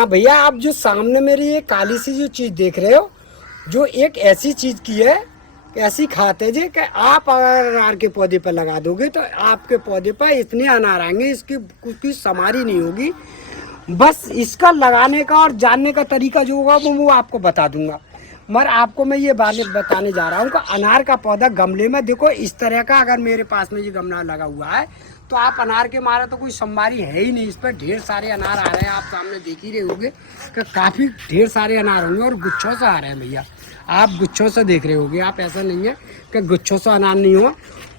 हाँ भैया, आप जो सामने मेरी ये काली सी जो चीज़ देख रहे हो, जो एक ऐसी चीज़ की है, ऐसी खाते है जी कि आप अगर अनार के पौधे पर लगा दोगे तो आपके पौधे पर इतने अनार आएंगे, इसकी कुछ समारी नहीं होगी। बस इसका लगाने का और जानने का तरीका जो होगा वो आपको बता दूंगा। मगर आपको मैं ये बात बताने जा रहा हूँ कि अनार का पौधा गमले में देखो इस तरह का, अगर मेरे पास में ये गमला लगा हुआ है तो आप अनार के मारे तो कोई संबारी है ही नहीं। इस पर ढेर सारे अनार आ रहे हैं, आप सामने देख ही रहे होंगे कि काफ़ी ढेर सारे अनार होंगे और गुच्छों से आ रहे हैं भैया। आप गुच्छों से देख रहे होंगे, आप ऐसा नहीं है कि गुच्छों से अनार नहीं हो।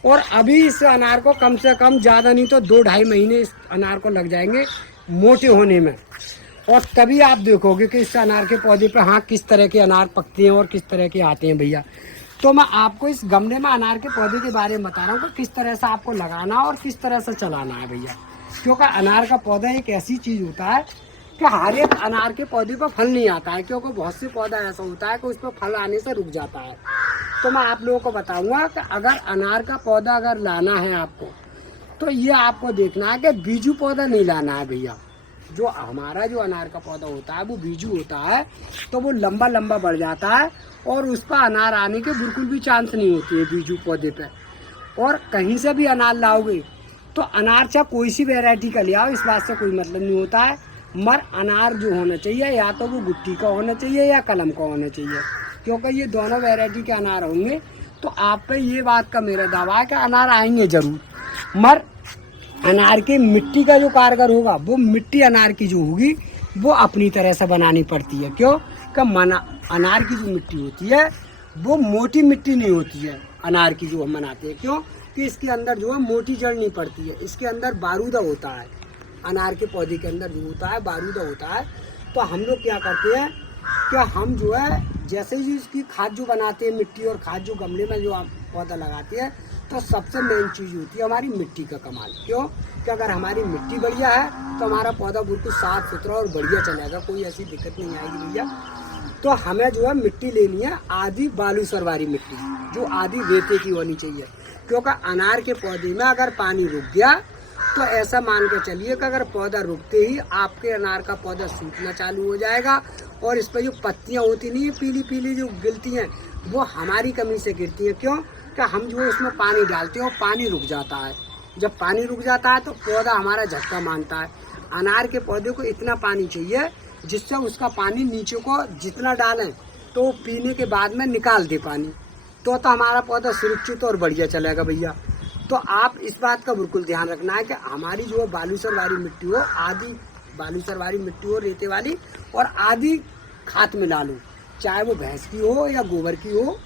और अभी इस अनार को कम से कम ज़्यादा नहीं तो 2-2.5 महीने इस अनार को लग जाएंगे मोटे होने में। और तभी आप देखोगे कि इस अनार के पौधे पे हाँ किस तरह के अनार पकते हैं और किस तरह के आते हैं भैया। तो मैं आपको इस गमले में अनार के पौधे के बारे में बता रहा हूँ कि किस तरह से आपको लगाना और किस तरह से चलाना है भैया। क्योंकि अनार का पौधा एक ऐसी चीज़ होता है कि हर एक अनार के पौधे पर फल नहीं आता है, क्योंकि बहुत से पौधा ऐसा होता है कि उस पर फल आने से रुक जाता है। तो मैं आप लोगों को बताऊँगा कि अगर अनार का पौधा अगर लाना है आपको, तो ये आपको देखना है कि बीजू पौधा नहीं लाना है भैया। जो हमारा जो अनार का पौधा होता है वो बीजू होता है, तो वो लंबा लंबा बढ़ जाता है और उस पर अनार आने के बिल्कुल भी चांस नहीं होती है बीजू पौधे पे। और कहीं से भी अनार लाओगे तो अनार चाहे कोई सी वैरायटी का ले आओ, इस बात से कोई मतलब नहीं होता है। मगर अनार जो होना चाहिए या तो वो गुट्टी का होना चाहिए या कलम का होना चाहिए, क्योंकि ये दोनों वैरायटी के अनार होंगे तो आप पे ये बात का मेरा दावा है कि अनार आएंगे ज़रूर। मगर अनार की मिट्टी का जो कारगर होगा वो मिट्टी अनार की जो होगी वो अपनी तरह से बनानी पड़ती है। क्यों कि अनार की जो मिट्टी होती है वो मोटी मिट्टी नहीं होती है अनार की जो हम बनाते हैं। क्यों कि इसके अंदर जो है मोटी जड़ नहीं पड़ती है, इसके अंदर बारूदा होता है। अनार के पौधे के अंदर जो होता है बारूदा होता है। तो हम लोग क्या करते हैं कि हम जो है जैसे ही इसकी खाद जो बनाते हैं मिट्टी और खाद जो गमले में जो आप पौधा लगाते हैं, तो सबसे मेन चीज़ होती है हमारी मिट्टी का कमाल। क्यों कि अगर हमारी मिट्टी बढ़िया है तो हमारा पौधा बिल्कुल साफ सुथरा और बढ़िया चलेगा, कोई ऐसी दिक्कत नहीं आएगी भैया। तो हमें जो है मिट्टी लेनी है आधी बालूसर वाली मिट्टी, जो आधी रेते की होनी चाहिए। क्योंकि अनार के पौधे में अगर पानी रुक गया तो ऐसा मान के चलिए कि अगर पौधा रुकते ही आपके अनार का पौधा सूखना चालू हो जाएगा और इस पर जो पत्तियाँ होती नहीं है पीली पीली जो गिरती हैं वो हमारी कमी से गिरती हैं। क्यों कि हम जो इसमें पानी डालते हैं और पानी रुक जाता है। जब पानी रुक जाता है तो पौधा हमारा झटका मानता है। अनार के पौधे को इतना पानी चाहिए जिससे उसका पानी नीचे को जितना डालें तो पीने के बाद में निकाल दे पानी, तो हमारा पौधा सुरक्षित और बढ़िया चलेगा भैया। तो आप इस बात का बिल्कुल ध्यान रखना है कि हमारी जो बालूसर वाली मिट्टी हो, आधी बालूसर वाली मिट्टी हो रेते वाली, और आधी खाद मिला लो, चाहे वो भैंस की हो या गोबर की हो,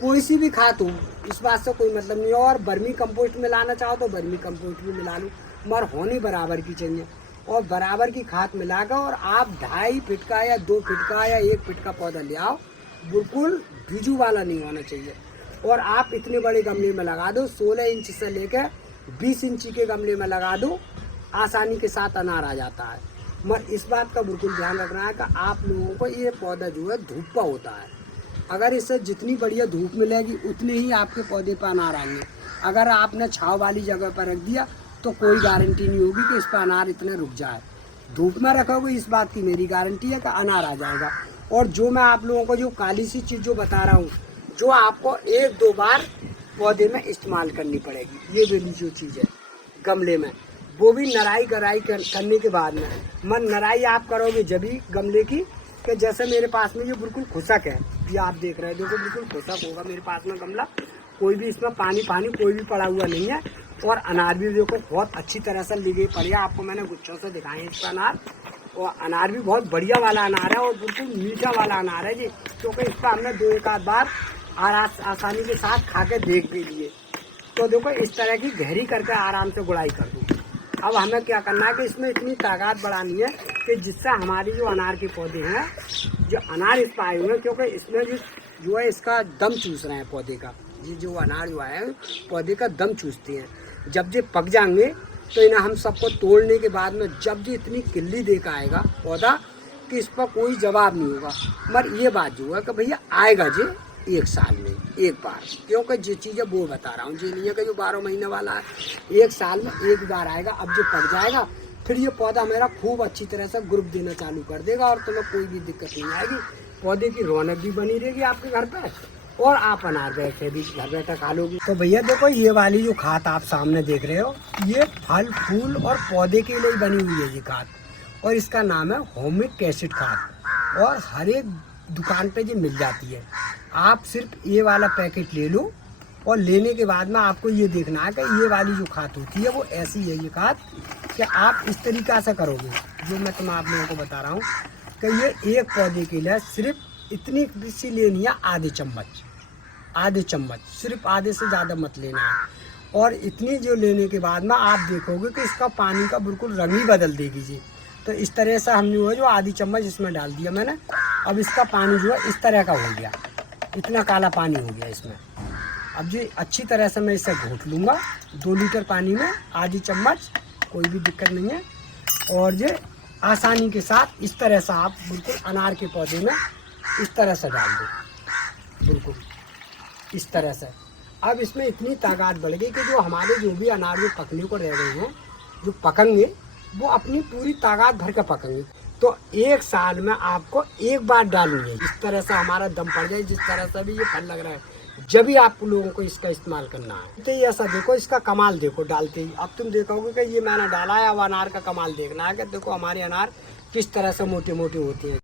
कोई सी भी खाद हो, इस बात से कोई मतलब नहीं। और बर्मी कंपोस्ट मिलाना चाहो तो बर्मी कंपोस्ट भी मिला लो, मगर होनी बराबर की चाहिए। और बराबर की खाद मिलाकर और आप 2.5 फीट का या 2 फीट का या 1 फीट का पौधा ले आओ, बिल्कुल बीजू वाला नहीं होना चाहिए। और आप इतने बड़े गमले में लगा दो, 16 इंच से लेकर 20 इंच के गमले में लगा दो, आसानी के साथ अनार आ जाता है। मगर इस बात का बिल्कुल ध्यान रखना है कि आप लोगों को ये पौधा जो है धूप पर होता है। अगर इससे जितनी बढ़िया धूप मिलेगी उतने ही आपके पौधे पर अनार आएंगे। अगर आपने छाँव वाली जगह पर रख दिया तो कोई गारंटी नहीं होगी कि इस पर अनार इतना रुक जाए। धूप में रखोगे इस बात की मेरी गारंटी है कि अनार आ जाएगा। और जो मैं आप लोगों को जो काली सी चीज़ जो बता रहा हूँ, जो आपको 1-2 बार पौधे में इस्तेमाल करनी पड़ेगी, ये वाली जो चीज़ है गमले में, वो भी नराई गराई करने के बाद में। मन नराई आप करोगे जब भी गमले की, कि जैसे मेरे पास में ये बिल्कुल खुशक है, ये आप देख रहे हैं, देखो बिल्कुल खुशक होगा मेरे पास में गमला, कोई भी इसमें पानी कोई भी पड़ा हुआ नहीं है। और अनार भी देखो बहुत अच्छी तरह से लिखे पड़े, आपको मैंने गुच्छों से दिखाए इसका अनार। और अनार भी बहुत बढ़िया वाला अनार है और बिल्कुल मीठा वाला अनार है जी, क्योंकि इस पर हमने 2-1 आध बार आसानी के साथ खा के देख भी लिए। तो देखो इस तरह की गहरी करके आराम से गुड़ाई कर दूँ। अब हमें क्या करना है कि इसमें इतनी ताकत बढ़ानी है कि जिससे हमारी जो अनार के पौधे हैं, जो अनार इस पर आए हुए हैं, क्योंकि इसमें जो है इसका दम चूस रहे हैं पौधे का, ये जो अनार जो आए हैं पौधे का दम चूसते हैं। जब ये पक जाएंगे तो इन्हें हम सबको तोड़ने के बाद में जब ये इतनी किल्ली देकर आएगा पौधा कि इस पर कोई जवाब नहीं होगा। मगर ये बात जो है कि भैया आएगा जी 1 साल में 1 बार, क्योंकि जो चीज़ें वो बता रहा हूँ, ये नहीं है कि जो 12 महीने वाला है, 1 साल में 1 बार आएगा। अब जो पक जाएगा फिर ये पौधा मेरा खूब अच्छी तरह से ग्रुप देना चालू कर देगा और तुम्हें कोई भी दिक्कत नहीं आएगी। पौधे की रौनक भी बनी रहेगी आपके घर पे और आप अनार बैठे भी घर बैठे खा लोगे। तो भैया देखो ये वाली जो खाद आप सामने देख रहे हो, ये फल फूल और पौधे के लिए बनी हुई है ये खाद, और इसका नाम है ह्यूमिक एसिड खाद, और हर एक दुकान पे ये मिल जाती है। आप सिर्फ ये वाला पैकेट ले लो, और लेने के बाद में आपको ये देखना है कि ये वाली जो खाद होती है वो ऐसी है ये खाद कि आप इस तरीक़ा से करोगे जो मैं आप लोगों को बता रहा हूँ कि ये एक पौधे के लिए सिर्फ इतनी सी लेनी है, आधे चम्मच, सिर्फ आधे से ज़्यादा मत लेना है। और इतनी जो लेने के बाद में आप देखोगे कि इसका पानी का बिल्कुल रंग ही बदल देगी जी। तो इस तरह से हमने वो जो आधी चम्मच इसमें डाल दिया मैंने, अब इसका पानी जो है इस तरह का हो गया, इतना काला पानी हो गया इसमें। अब जी अच्छी तरह से मैं इसे घोट लूँगा 2 लीटर पानी में, आधी चम्मच, कोई भी दिक्कत नहीं है। और ये आसानी के साथ इस तरह से आप बिल्कुल अनार के पौधे में इस तरह से डाल दो, बिल्कुल इस तरह से। अब इसमें इतनी ताकत बढ़ गई कि जो हमारे जो भी अनार जो पकने को रह गए हैं, जो पकेंगे वो अपनी पूरी ताकत भर के पकेंगे। तो 1 साल में आपको 1 बार डालनी है, इस तरह से हमारा दम पड़ जाए, जिस तरह से भी ये फल लग रहा है, जब भी आप लोगों को इसका इस्तेमाल करना है। तो ये ऐसा देखो, इसका कमाल देखो डालते ही, अब तुम देखोगे कि ये मैंने डाला है। अब अनार का कमाल देखना है कि देखो हमारे अनार किस तरह से मोटे मोटे होते हैं।